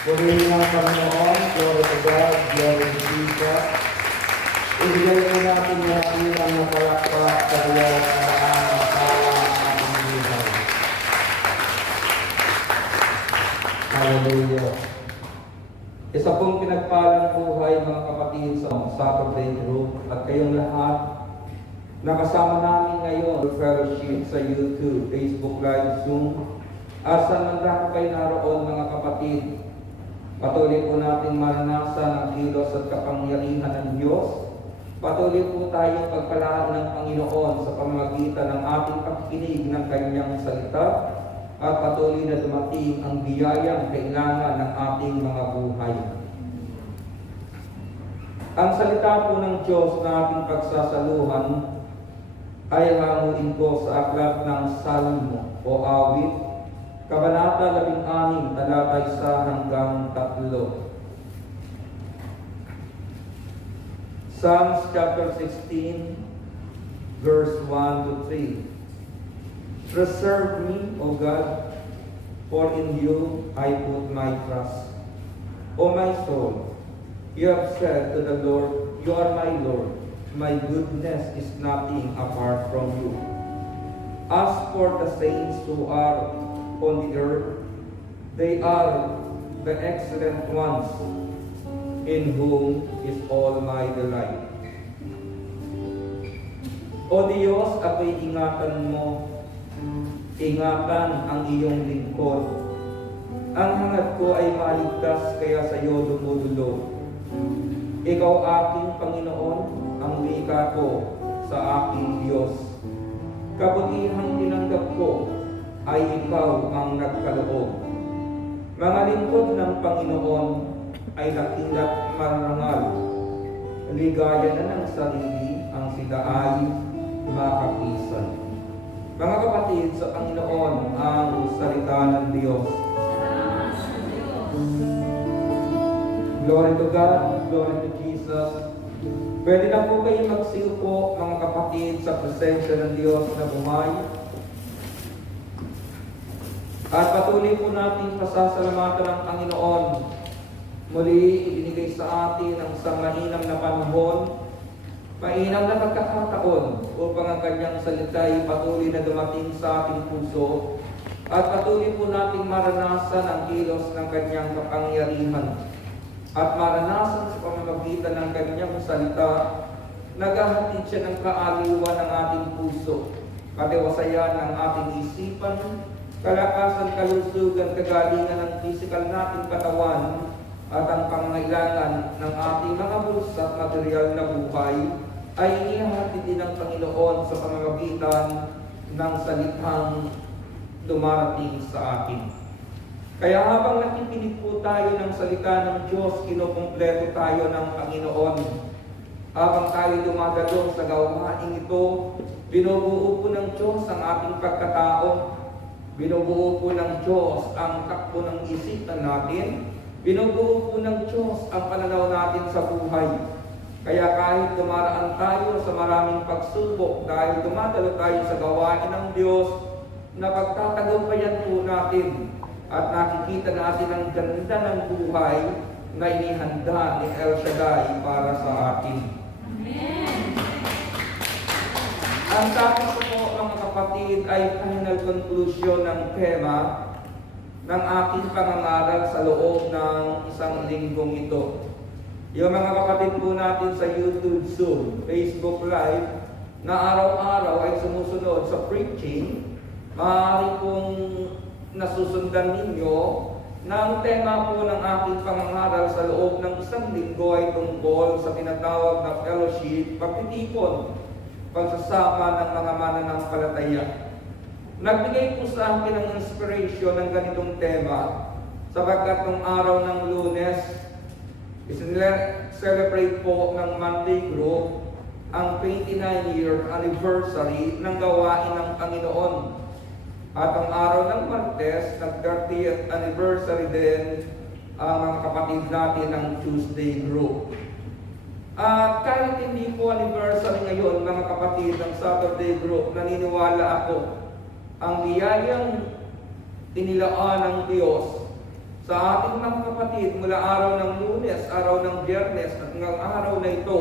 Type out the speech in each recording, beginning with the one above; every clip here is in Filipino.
Purihin ng Panginoon, glory to God, glory to Jesus. Ibigay po natin natin ang napalakpak sa iyong ang ating buhay. Hallelujah. Isa pong pinagpalang buhay mga kapatid sa Saturday group at kayong lahat nakasama namin ngayon fellowship sa YouTube, Facebook Live, Zoom. Asa man lang kayo naroon mga kapatid, patuloy po natin maranasan ang kilos at kapangyarihan ng Diyos. Patuloy po tayong pagpalaan ng Panginoon sa pamamagitan ng ating pakikinig ng Kanyang salita at patuloy na dumating ang biyayang kailangan ng ating mga buhay. Ang salita po ng Diyos na ating pagsasaluhan ay hanguin ko sa aklat ng Salmo o awit, Kabanata 16, talata 1 hanggang 3. Psalms chapter 16, verse 1 to 3. Preserve me, O God, for in you I put my trust. O my soul, you have said to the Lord, you are my Lord. My goodness is nothing apart from you. As for the saints who are on the earth, they are the excellent ones, in whom is all my delight. O Diyos, ako'y ingatan mo, ingatan ang iyong lingkod. Ang hangad ko ay maligtas, kaya sa iyo dumudulog. Ikaw aking Panginoon, ang wika ko sa aking Diyos. Kabutihang tinanggap ko ay ikaw ang nagkaloob. Mga lingkod ng Panginoon ay dakilat marangal. Ligaya na ng sarili ang sila ay makapisan. Mga kapatid, sa Panginoon ang salita ng Diyos. Glory to God, glory to Jesus. Pwede na po kayo magsiupo mga kapatid sa presensya ng Diyos na buhay. At patuloy po natin pasasalamatan ng Panginoon. Muli ibinigay sa atin ang isang mainam na panahon, mainam na pagkakataon upang ang kanyang salita ay patuloy na dumating sa ating puso at patuloy po natin maranasan ang kilos ng kanyang kapangyarihan at maranasan sa pamamagitan ng kanyang salita, naghahatid siya ng kaaliwan ng ating puso, katiwasayan ng ating isipan, kalakasan, kalusugan, kagalingan ng pisikal nating katawan, at ang pangangailangan ng ating mga bulsa at material na buhay ay inihahatid din ng Panginoon sa pamamagitan ng salitang dumarating sa atin. Kaya habang nakikinig po tayo ng salita ng Diyos, kinukumpleto tayo ng Panginoon. Habang tayo dumadalong sa gawain ito, binubuo po ng Diyos ang ating pagkatao, binubuo po ng Diyos ang takbo ng isipan natin, binubuo po ng Diyos ang pananaw natin sa buhay. Kaya kahit dumaraan tayo sa maraming pagsubok, dahil dumadalo tayo sa gawain ng Diyos, napagtatagumpayan po natin at nakikita natin ang ganda ng buhay na inihanda ni El Shaddai para sa atin. Amen. Ang tapos po mga kapatid ay final conclusion ng tema ng aking pangangaral sa loob ng isang linggong ito. Yung mga kapatid po natin sa YouTube, Zoom, Facebook Live, na araw-araw ay sumusunod sa preaching, maaari pong nasusundan ninyo na ang tema po ng aking pangangaral sa loob ng isang linggo ay tungkol sa tinatawag na fellowship, pagtitipon, pagsasama ng mga mananampalataya. Nagbigay po sa akin ng inspiration ng ganitong tema sapagkat nung araw ng Lunes, celebrate po ng Monday Group ang 29-year anniversary ng gawain ng Panginoon. At ang araw ng Martes, nag-30th anniversary din ang mga kapatid natin ng Tuesday Group. At kahit hindi po anniversary ngayon, mga kapatid ng Saturday Group, naniniwala ako ang biyayang inilaan ng Diyos sa ating mga kapatid mula araw ng Lunes, araw ng Biyernes at ng araw na ito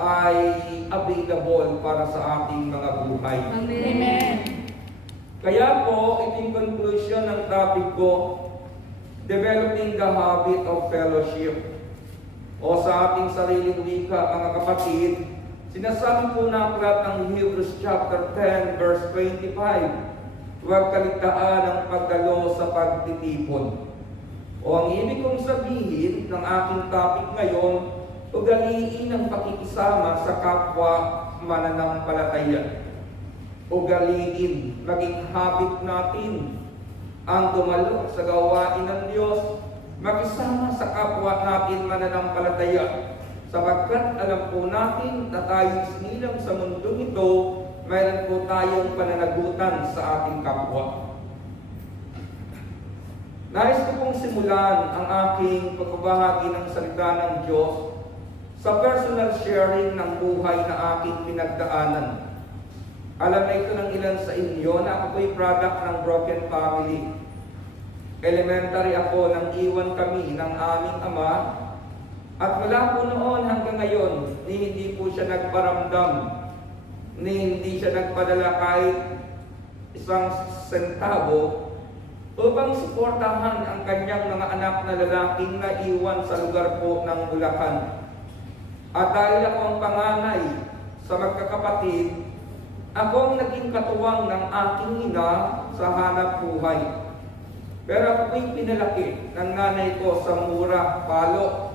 ay available para sa ating mga buhay. Amen. Kaya po, ito yung conclusion ng topic ko, developing the habit of fellowship. O sa ating sariling wika, mga kapatid, sinasabi po na aklat ng Hebrews chapter 10 verse 25, huwag kaligtaan ang pagdalo sa pagtitipon. O ang ibig kong sabihin ng aking topic ngayon, ugaliin ang pakikisama sa kapwa mananampalataya. Ugaliin, maging habit natin ang dumalo sa gawain ng Diyos, makisama sa kapwa natin mananampalataya. Sapagkat alam po natin na tayo sinilang sa mundong ito, mayroon po tayong pananagutan sa ating kapwa. Nais ko pong simulan ang aking pagbabahagi ng salita ng Diyos sa personal sharing ng buhay na aking pinagdaanan. Alam na ito ng ilan sa inyo na ako po'y product ng broken family. Elementary ako nang iwan kami ng aming ama, at mula po noon hanggang ngayon, hindi po siya nagparamdam, hindi siya nagpadala kahit isang sentavo upang suportahan ang kanyang mga anak na lalaking naiwan sa lugar po ng Bulacan. At dahil ako ang panganay sa magkakapatid, ako ang naging katuwang ng aking ina sa hanap buhay. Pero ako po'y pinalaki ng nanay ko sa mura, palo,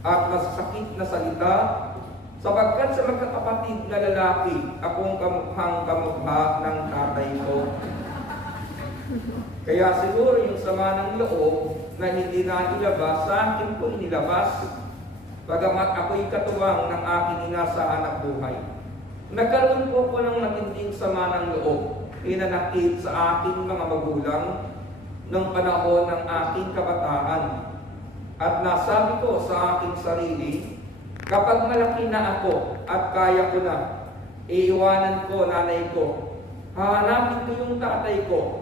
at masasakit na salita, sapagkat sa magkakapatid na lalaki, akong kamukhang kamukha ng tatay ko. Kaya siguro yung sama ng loob na hindi na ilabas, sa akin po inilabas, bagamat ako'y katuwang ng aking ina sa hanap buhay. Nagkaroon po ko ng matinding sama ng loob, hinanakit sa aking mga magulang ng panahon ng aking kabataan. At nasabi ko sa aking sarili, kapag malaki na ako at kaya ko na, iiwanan ko nanay ko, hahanapin ko yung tatay ko,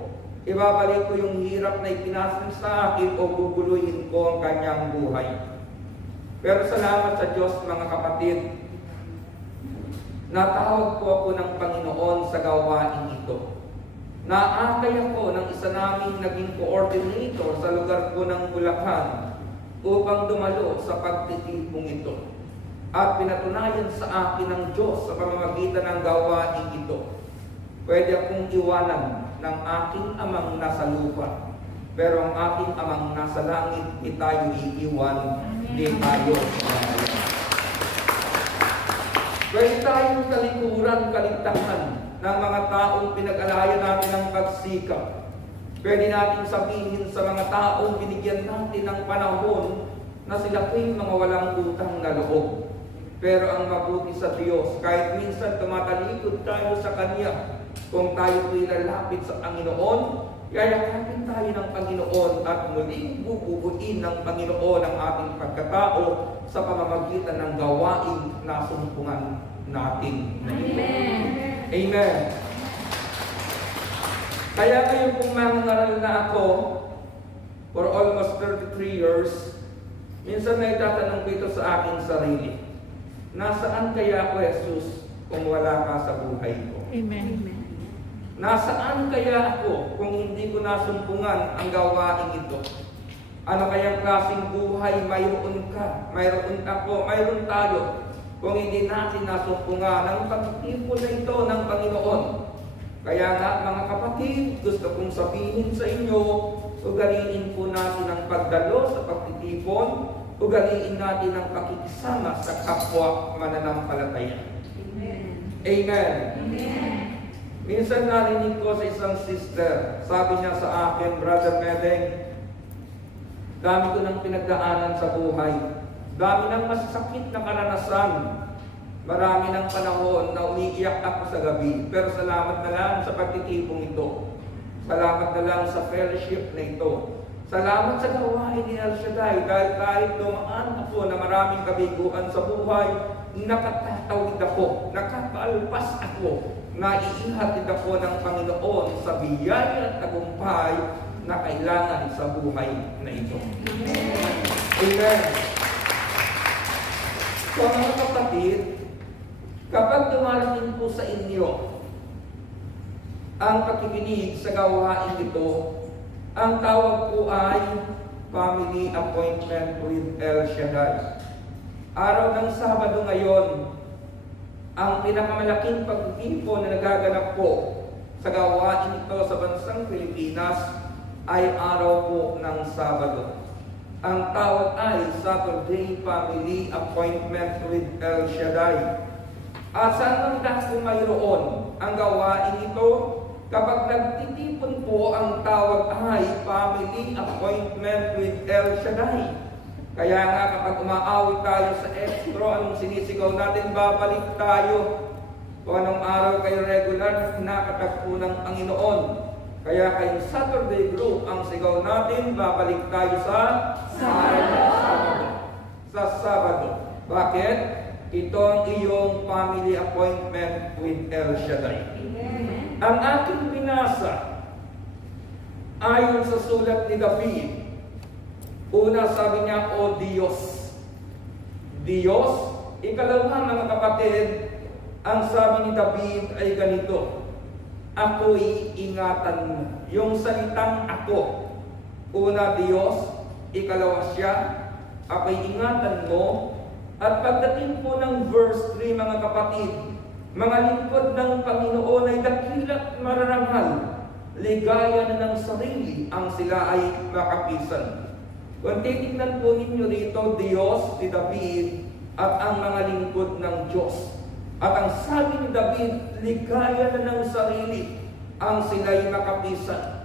ibabalik ko yung hirap na ipinasan sa akin o guguluhin ko ang kanyang buhay. Pero salamat sa Diyos, mga kapatid, natawag po ako ng Panginoon sa gawain ito. Naakay ako ng isa naming naging coordinator sa lugar po ng Bulacan upang dumalo sa pagtitipong ito. At pinatunayan sa akin ng Diyos sa pamamagitan ng gawain ito. Pwede akong iwanan ng aking amang nasa lupa, pero ang aking amang nasa langit, di tayo iiwan, di tayo iiwan. Pwede tayong talikuran, kaligtahan ng mga taong pinag-alayan natin ng pagsikap. Pwede natin sabihin sa mga taong binigyan natin ng panahon na sila po'y mga walang utang na loob. Pero ang mabuti sa Diyos, kahit minsan tumatalikod tayo sa Kanya, kung tayo po'y lalapit sa Panginoon, yayakapin tayo ng Panginoon at muling bubuuin ng Panginoon ang ating pagkatao sa pamamagitan ng gawain na sumpungan natin. Amen. Amen. Kaya ngayon kung mangangaral na ako for almost 33 years, minsan na itatanong ko ito sa aking sarili, nasaan kaya ako, Jesus, kung wala ka sa buhay ko? Amen. Nasaan kaya ako kung hindi ko nasumpungan ang gawain ito? Ano kayang klaseng buhay mayroon ka, mayroon ako, mayroon tayo kung hindi natin nasumpungan ang pagtitipon na ito ng Panginoon? Kaya nga mga kapatid, gusto kong sabihin sa inyo, ugaliin po natin ang pagdalo sa pagtitipon, ugaliin natin ang pakikisama sa kapwa mananampalataya. Amen. Amen. Amen. Minsan narinig ko sa isang sister, sabi niya sa akin, Brother Medeng, dami ko ng pinagdaanan sa buhay, dami ng masasakit na karanasan, marami ng panahon na umiiyak ako sa gabi, pero salamat na lang sa pagtitipong ito. Salamat na lang sa fellowship na ito. Salamat sa gawain ni El Shaddai, dahil kahit dumaan ako na maraming kabiguan sa buhay, nakatatawid ako, nakapalpas ako, naiihatid ako ng Panginoon sa biyaya at tagumpay na kailangan sa buhay na ito. Amen. So mga kapatid, kapag dumarating po sa inyo ang pakikinig sa gawain ito, ang tawag po ay Family Appointment with El Shaddai. Araw ng Sabado ngayon, ang pinakamalaking pagtitipon na nagaganap po sa gawain ito sa bansang Pilipinas ay araw po ng Sabado. Ang tawag ay Saturday Family Appointment with El Shaddai. At saan ang po mayroon ang gawain ito? Kapag nagtitipon po, ang tawag ay Family Appointment with El Shaddai. Kaya nga kapag umaawit tayo sa extra, anong sinisigaw natin, babalik tayo. Kung anong araw kayo regular, nakatagpo ng Panginoon. Kaya kayong Saturday group, ang sigaw natin, babalik tayo sa Sabado. Sa Sabado. Bakit? Ito ang iyong family appointment with El Shaddai. Amen. Ang aking binasa, ayon sa sulat ni David, una sabi niya, O Diyos. Diyos. Ikalawa mga kapatid, ang sabi ni David ay ganito, ako'y ingatan mo. Yung salitang ako, una Diyos, ikalawa siya, ako'y ingatan mo. At pagdating po ng verse 3 mga kapatid, mga lingkod ng Panginoon ay dakila't mararanghal, ligaya na ng sarili ang sila ay makapisan. Kung titignan po ninyo rito, Diyos, si David, at ang mga lingkod ng Diyos. At ang sabi ni David, ligaya na ng sarili ang sila'y makapisan.